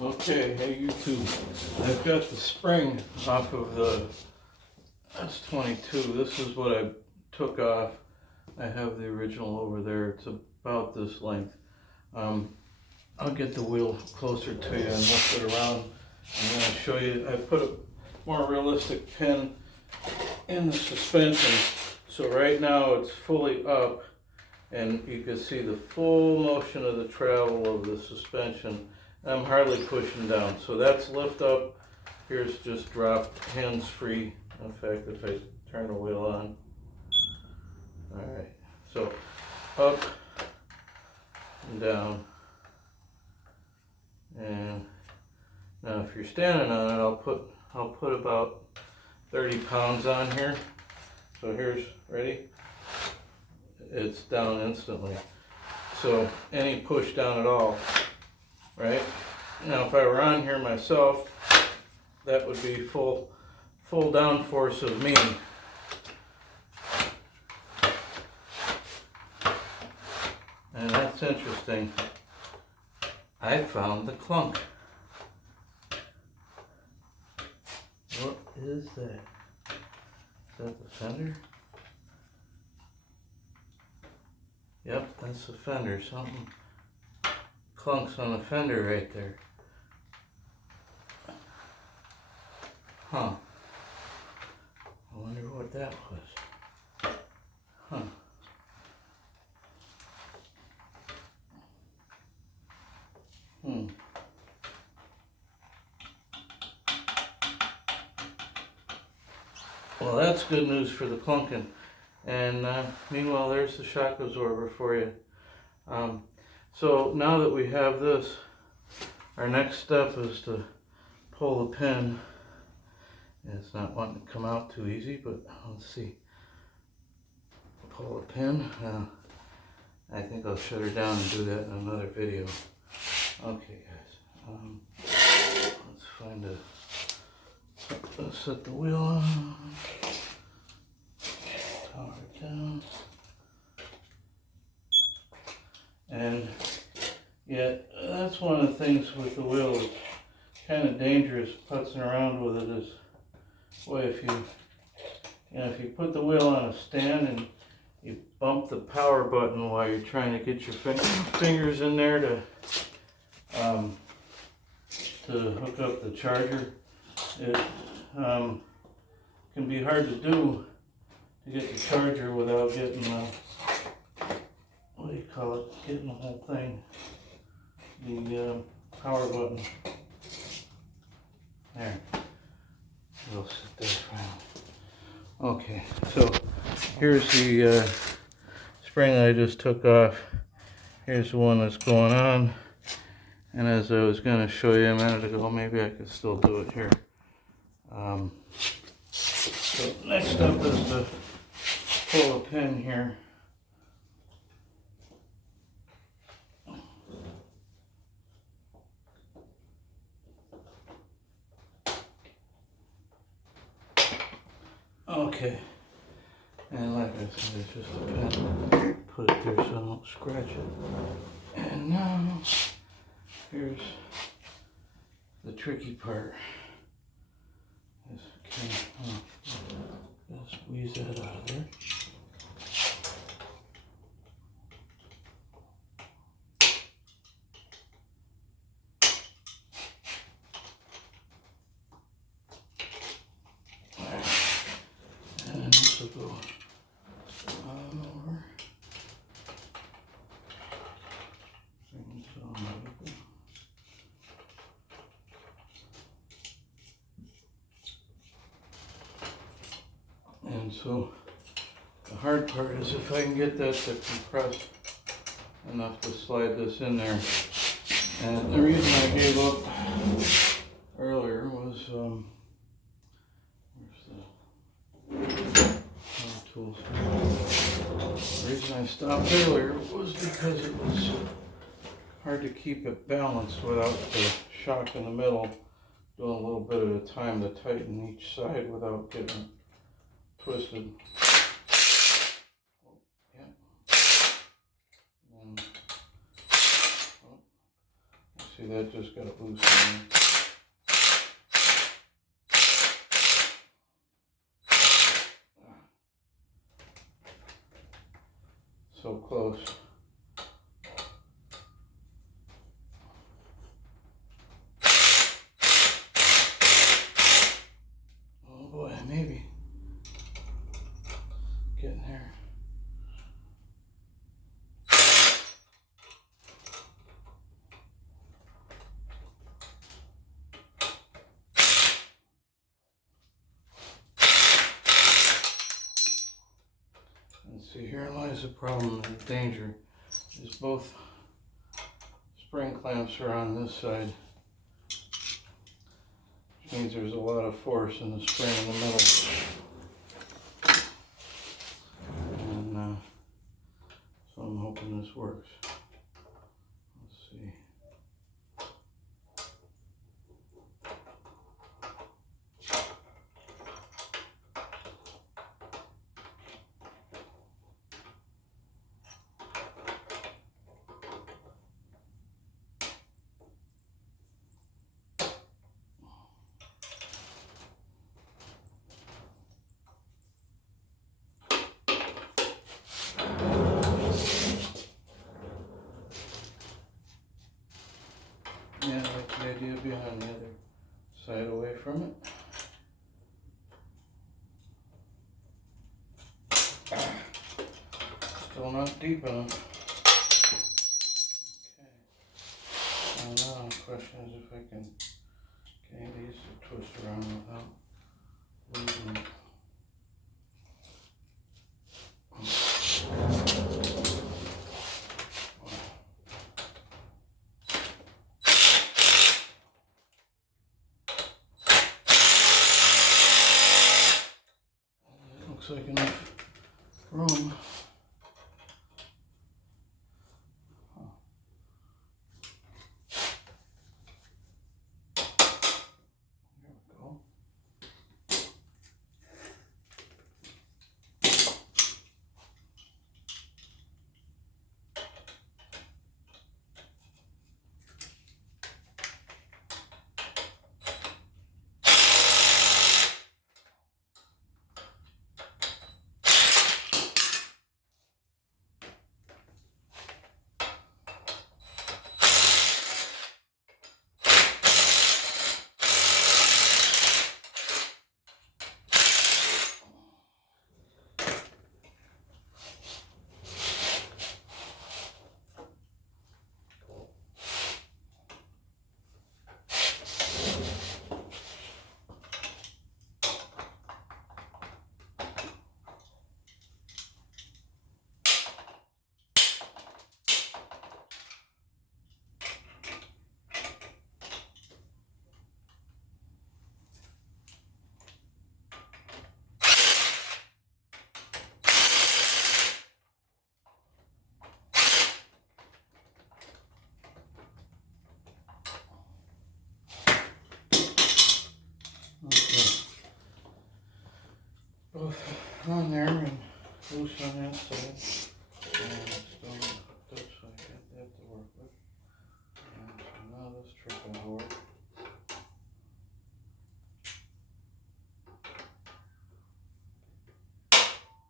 Okay, hey YouTube. I've got the spring off of the S22. This is what I took off. I have the original over there. It's about this length. I'll get the wheel closer to you and lift it around. I'm going to show you. I put a more realistic pin in the suspension. So right now it's fully up and you can see the full motion of the travel of the suspension. I'm hardly pushing down. So that's lift up. Here's just drop, hands free. In fact, if I turn the wheel on. Alright, so up and down. And now if you're standing on it, I'll put about 30 pounds on here. So here's, ready? It's down instantly. So any push down at all, right? Now if I were on here myself, that would be full down force of me. And that's interesting. I found the clunk. What is that? Is that the fender? Yep, that's the fender. Something clunks on the fender right there. Huh. I wonder what that was. Huh. Well, that's good news for the clunking. And meanwhile, there's the shock absorber for you. So now that we have this, our next step is to pull the pin. It's not wanting to come out too easy, but let's see. Pull the pin. I think I'll shut her down and do that in another video. Okay, guys. Let's find a. Let's set the wheel on. Power it down. And yeah, that's one of the things with the wheel. It's kind of dangerous putzing around with it. Is boy, if you put the wheel on a stand and you bump the power button while you're trying to get your fingers in there to hook up the charger, it can be hard to do to get the charger without getting the, what do you call it, getting the whole thing, the power button. There. We'll sit there for now. Okay, so here's the spring I just took off. Here's the one that's going on. And as I was going to show you a minute ago, maybe I could still do it here. So next up is to pull a pin here. Okay, and like I said, it's just a pen. Put it there so I don't scratch it. And now, here's the tricky part. Gotta squeeze that out of there. And this will go on over. And so the hard part is if I can get that to compress enough to slide this in there. And the reason I gave up earlier was tools. The reason I stopped earlier was because it was hard to keep it balanced without the shock in the middle. Doing a little bit at a time to tighten each side without getting twisted. Yeah. And, see that just got loose in there. So close. Oh boy, maybe. Getting there. And see, here lies the problem and the danger. Is both spring clamps are on this side. Which means there's a lot of force in the spring in the middle. And so I'm hoping this works. Let's see. Yeah, I like the idea behind the other side away from it. Still not deep enough. Okay. Now the question is if I can get these to twist around without losing it. Looks like enough room. There we go. Okay. Both on there and loose on that side. And still not hooked up, so I got that to work with. And so now this trick will work.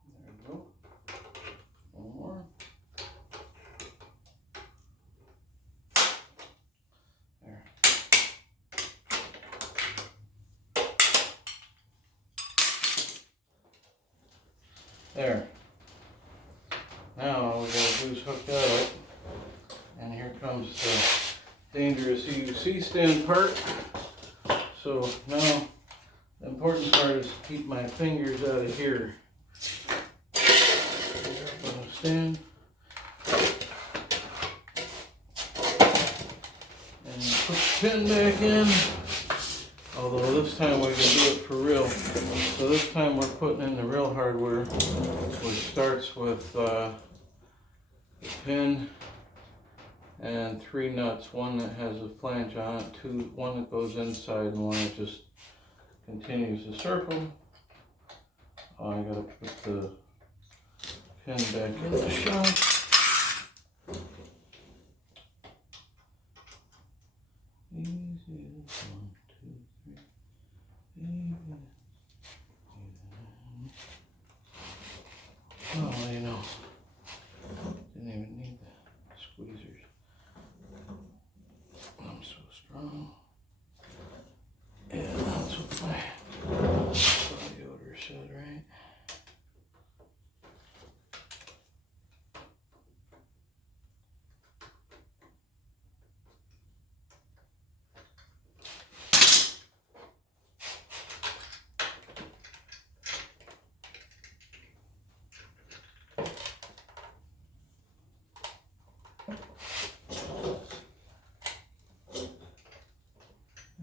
There we go. One more. There. There. Now all we gotta do is hook that up. And here comes the dangerous EUC stand part. So now the important part is to keep my fingers out of here. Put a stand. And put the pin back in. Although this time we can do it for real. So this time we're putting in the real hardware, which starts with the pin and 3 nuts. One that has a flange on it, one that goes inside, and one that just continues the circle. Oh, I gotta put the pin back in the shell. Easy as 1, 2, 3. Baby. Oh, you know, didn't even need the squeezers. I'm so strong. Yeah, that's what my body odor said, right?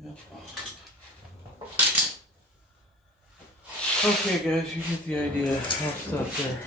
Yep. Okay, guys, you get the idea. I'll stop there.